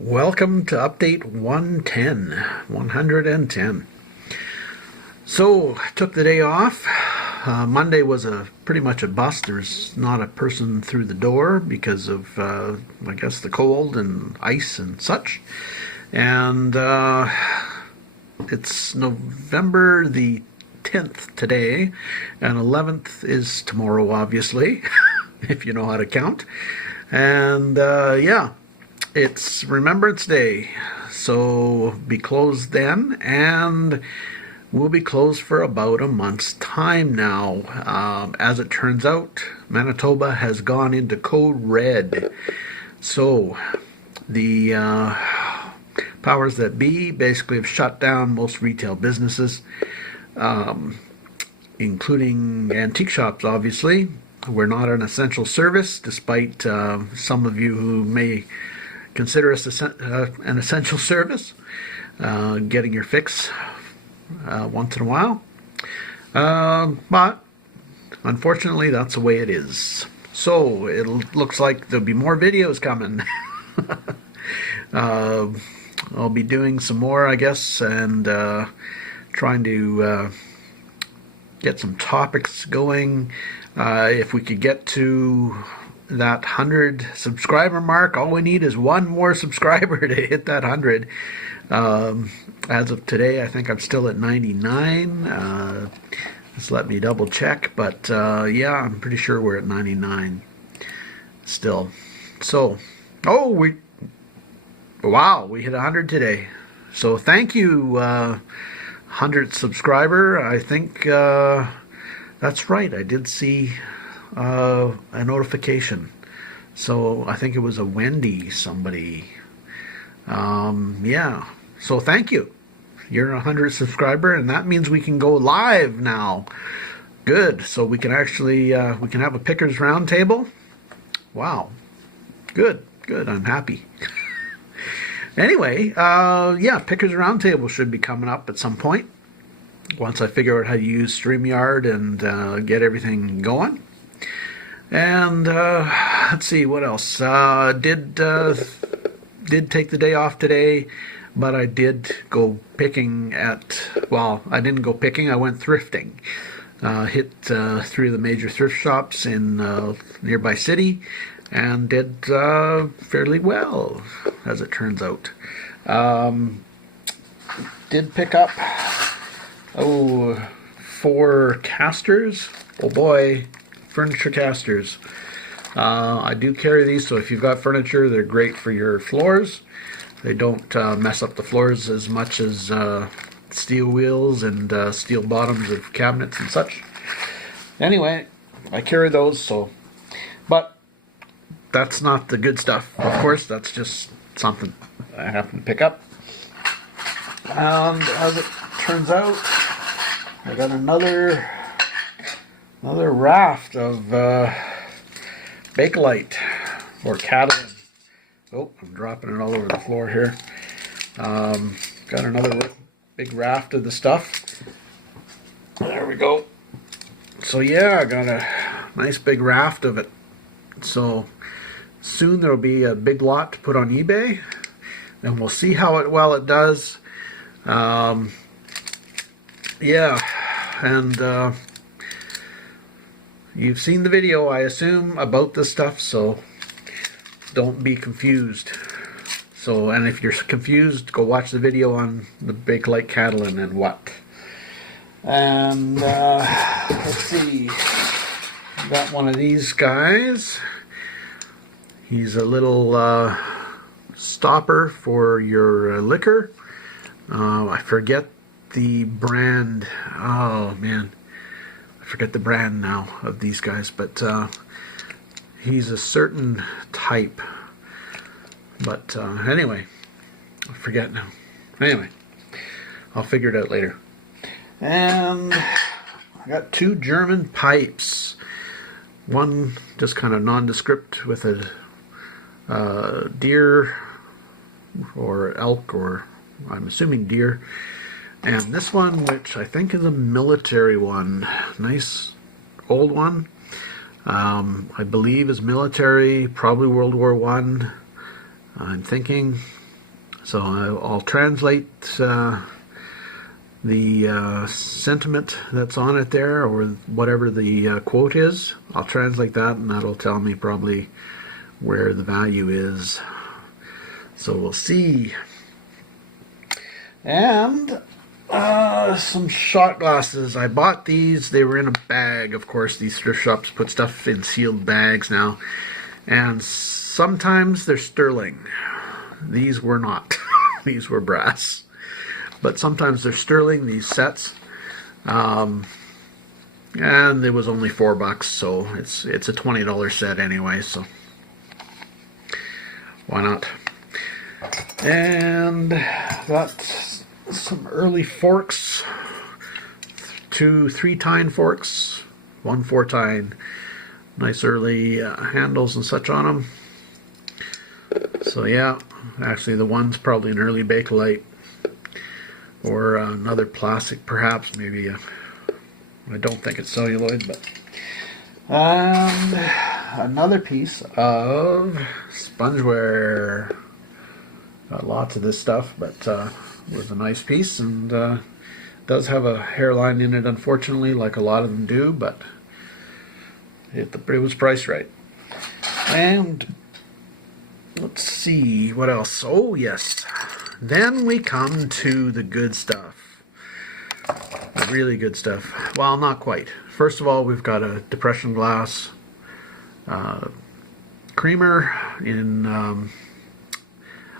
Welcome to update 110. So, took the day off. Monday was pretty much a bust. There's not a person through the door because of, I guess, the cold and ice and such. And it's November the 10th today, and 11th is tomorrow, obviously, if you know how to count. And yeah. It's Remembrance Day, so be closed then, and we'll be closed for about a month's time now. As it turns out, Manitoba has gone into code red. So the powers that be basically have shut down most retail businesses, including antique shops, obviously. We're not an essential service, despite some of you who may consider us an essential service, getting your fix once in a while. But unfortunately, that's the way it is. So it looks like there'll be more videos coming. I'll be doing some more, I guess, and trying to get some topics going. If we could get to that 100 subscriber mark, all we need is one more subscriber to hit that 100. As of today, I think I'm still at 99. Just let me double check, but yeah, I'm pretty sure we're at 99 still. So, we hit 100 today. So thank you, 100 subscriber. I think that's right. I did see a notification. So I think it was a Wendy somebody. Yeah. So thank you. You're a 100 subscriber, and that means we can go live now. Good. So we can actually we can have a pickers roundtable. Wow. Good. I'm happy. Anyway, yeah, pickers roundtable should be coming up at some point once I figure out how to use StreamYard and get everything going. And let's see what else. Did take the day off today, but I did go picking at. Well, I didn't go picking. I went thrifting. Hit 3 of the major thrift shops in nearby city, and did fairly well, as it turns out. Did pick up 4 casters. Oh boy. Furniture casters. I do carry these, so if you've got furniture, they're great for your floors. They don't mess up the floors as much as steel wheels and steel bottoms of cabinets and such. Anyway, I carry those, so. But that's not the good stuff, of course. That's just something I happen to pick up. And as it turns out, I got another raft of Bakelite or Catalan. Oh, I'm dropping it all over the floor here. Got another big raft of the stuff. There we go. So yeah, I got a nice big raft of it. So soon there'll be a big lot to put on eBay, and we'll see how well it does. Yeah, and you've seen the video, I assume, about this stuff, so don't be confused. So, and if you're confused, go watch the video on the Bakelite Catalan and what. And let's see, got one of these guys. He's a little stopper for your liquor. I forget the brand. Oh man, I forget the brand now of these guys, but he's a certain type. But anyway, I forget now. Anyway, I'll figure it out later. And I got 2 German pipes. One just kind of nondescript with a deer or elk, or I'm assuming deer. And this one, which I think is a military one. Nice old one. I believe is military, probably World War I. I'm thinking, So I'll translate the sentiment that's on it there, or whatever the quote is. I'll translate that, and that'll tell me probably where the value is. So we'll see. And some shot glasses. I bought these. They were in a bag. Of course, these thrift shops put stuff in sealed bags now. And sometimes they're sterling. These were not. These were brass. But sometimes they're sterling, these sets. And it was only $4, so it's a $20 set anyway, so why not? And got some early forks, 2 3-tine forks, 1 4-tine. Nice early handles and such on them. So yeah, actually the one's probably an early Bakelite, or another plastic perhaps, maybe I don't think it's celluloid, but another piece of spongeware. Got lots of this stuff, but it was a nice piece, and does have a hairline in it, unfortunately, like a lot of them do, but it was priced right. And let's see what else. Oh yes, then we come to the good stuff, the really good stuff. Well, not quite. First of all, we've got a depression glass creamer in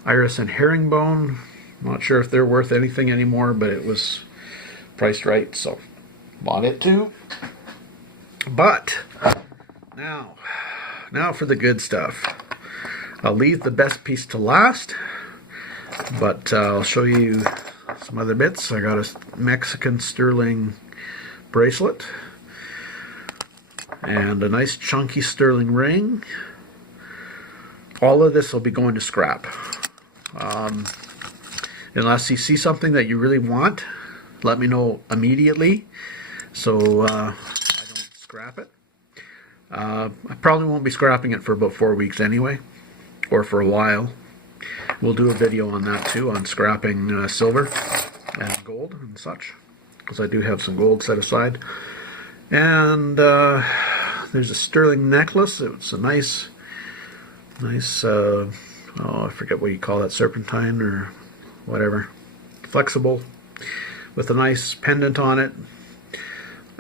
iris and herringbone. Not sure if they're worth anything anymore, but it was priced right, so bought it too. But now for the good stuff. I'll leave the best piece to last, but I'll show you some other bits. I got a Mexican sterling bracelet and a nice chunky sterling ring. All of this will be going to scrap. Unless you see something that you really want, let me know immediately, so I don't scrap it. I probably won't be scrapping it for about 4 weeks anyway, or for a while. We'll do a video on that too, on scrapping silver and gold and such, because I do have some gold set aside. And there's a sterling necklace. It's a nice oh, I forget what you call that, serpentine or whatever, flexible, with a nice pendant on it.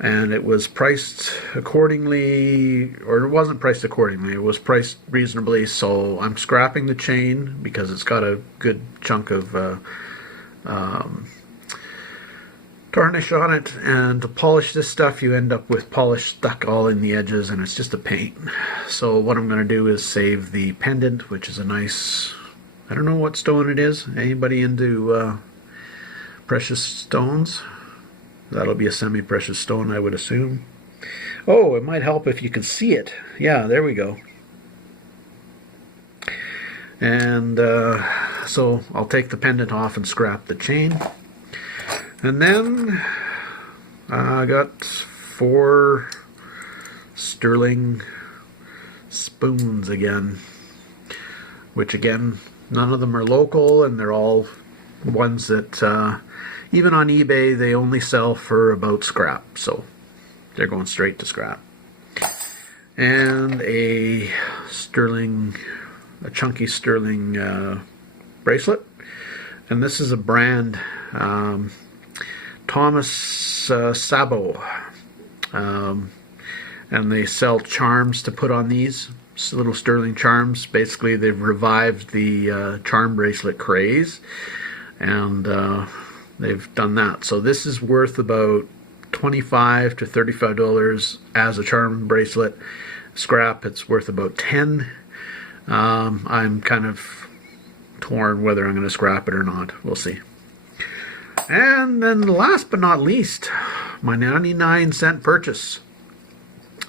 And it was priced accordingly, or it wasn't priced accordingly, it was priced reasonably, so I'm scrapping the chain because it's got a good chunk of tarnish on it, and to polish this stuff you end up with polish stuck all in the edges, and it's just a pain. So what I'm going to do is save the pendant, which is a nice, I don't know what stone it is. Anybody into precious stones? That'll be a semi-precious stone, I would assume. Oh, it might help if you can see it. Yeah, there we go. And so I'll take the pendant off and scrap the chain. And then I got 4 sterling spoons again, which again, none of them are local, and they're all ones that even on eBay they only sell for about scrap, so they're going straight to scrap. And a chunky sterling bracelet, and this is a brand, Thomas Sabo, and they sell charms to put on these little sterling charms. Basically, they've revived the charm bracelet craze, and they've done that. So this is worth about $25 to $35 as a charm bracelet. Scrap, it's worth about $10. I'm kind of torn whether I'm going to scrap it or not. We'll see. And then last but not least, my 99-cent purchase.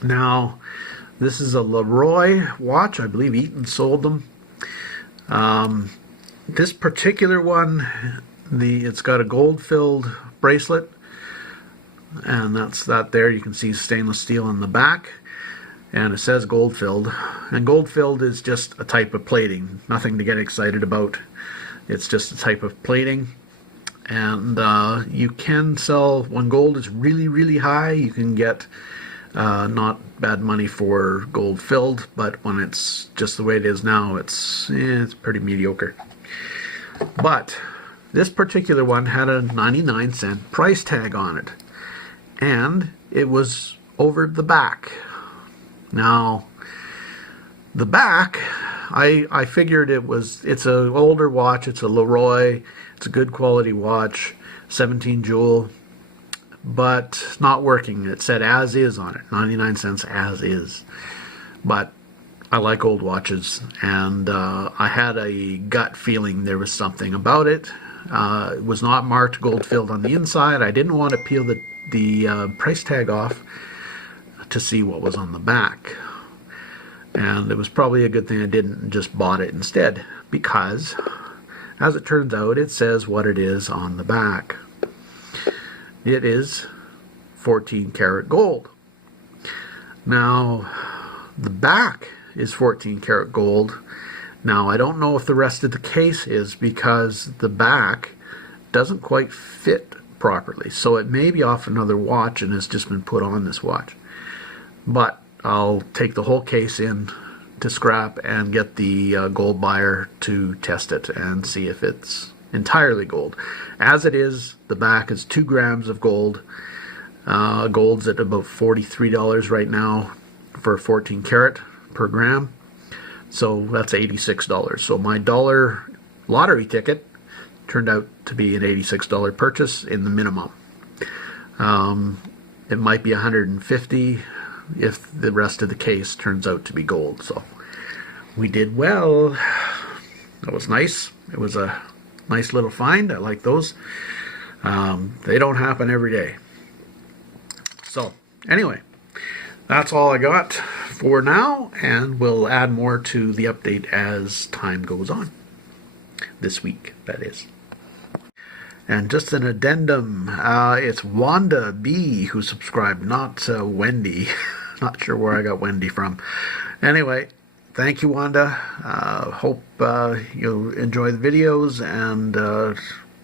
Now, this is a Leroy watch. I believe Eaton sold them. This particular one, it's got a gold-filled bracelet, and that's that there. You can see stainless steel in the back, and it says gold-filled. And gold-filled is just a type of plating, nothing to get excited about. It's just a type of plating. And you can sell, when gold is really, really high, you can get not bad money for gold filled, but when it's just the way it is now, it's pretty mediocre. But this particular one had a 99-cent price tag on it, and it was over the back. Now, the back, I figured it's an older watch, it's a Leroy, it's a good quality watch, 17 jewel, but not working. It said as is on it, 99 cents as is. But I like old watches, and I had a gut feeling there was something about it. It was not marked gold filled on the inside. I didn't want to peel the price tag off to see what was on the back. And it was probably a good thing I didn't and just bought it instead, because as it turns out, it says what it is on the back. It is 14 karat gold. Now, the back is 14 karat gold. Now, I don't know if the rest of the case is, because the back doesn't quite fit properly. So it may be off another watch and has just been put on this watch. But I'll take the whole case in to scrap and get the gold buyer to test it and see if it's entirely gold. As it is, the back is 2 grams of gold. Gold's at about $43 right now for 14 karat per gram. So that's $86. So my dollar lottery ticket turned out to be an $86 purchase in the minimum. It might be $150 if the rest of the case turns out to be gold. So we did well. That was nice. It was a nice little find. I like those. They don't happen every day. So anyway, that's all I got for now, and we'll add more to the update as time goes on. This week, that is. And just an addendum, it's Wanda B who subscribed, not Wendy. Not sure where I got Wendy from. Anyway, thank you, Wanda. Hope you'll enjoy the videos and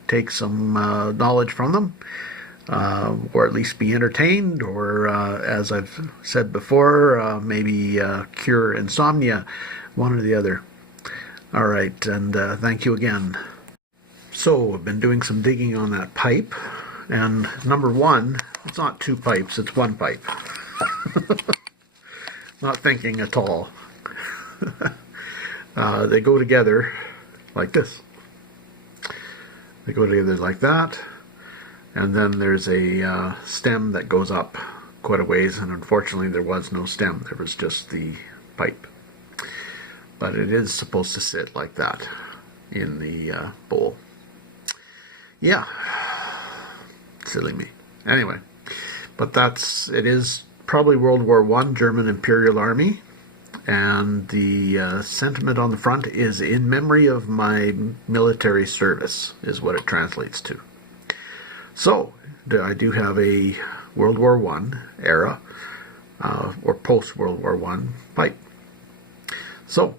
take some knowledge from them, or at least be entertained, or as I've said before, maybe cure insomnia, one or the other. All right, and thank you again. So I've been doing some digging on that pipe, and number one, it's not 2 pipes, it's 1 pipe. Not thinking at all. They go together like this. They go together like that, and then there's a stem that goes up quite a ways, and unfortunately there was no stem, there was just the pipe. But it is supposed to sit like that in the bowl. Yeah, silly me. Anyway, but it is probably World War I, German Imperial Army, and the sentiment on the front is in memory of my military service, is what it translates to. So I do have a World War I era or post World War I pipe. So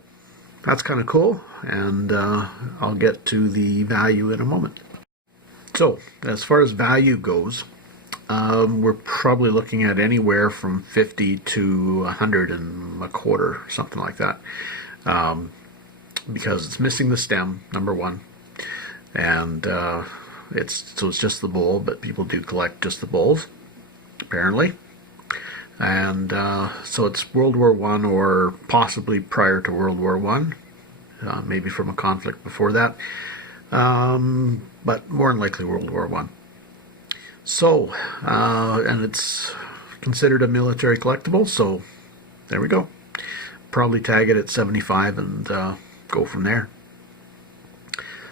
that's kind of cool, and I'll get to the value in a moment. So as far as value goes, we're probably looking at anywhere from 50 to 100 and a quarter, something like that, because it's missing the stem, number one, and it's just the bowl, but people do collect just the bowls, apparently. And so it's World War I, or possibly prior to World War I, maybe from a conflict before that, but more than likely World War I. So, and it's considered a military collectible, so there we go. Probably tag it at 75 and go from there.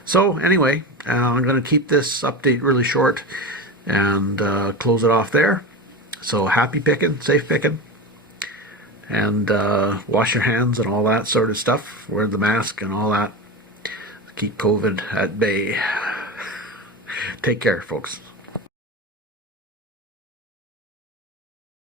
So anyway, I'm going to keep this update really short and close it off there. So happy picking, safe picking, and wash your hands and all that sort of stuff. Wear the mask and all that. Keep COVID at bay. Take care, folks.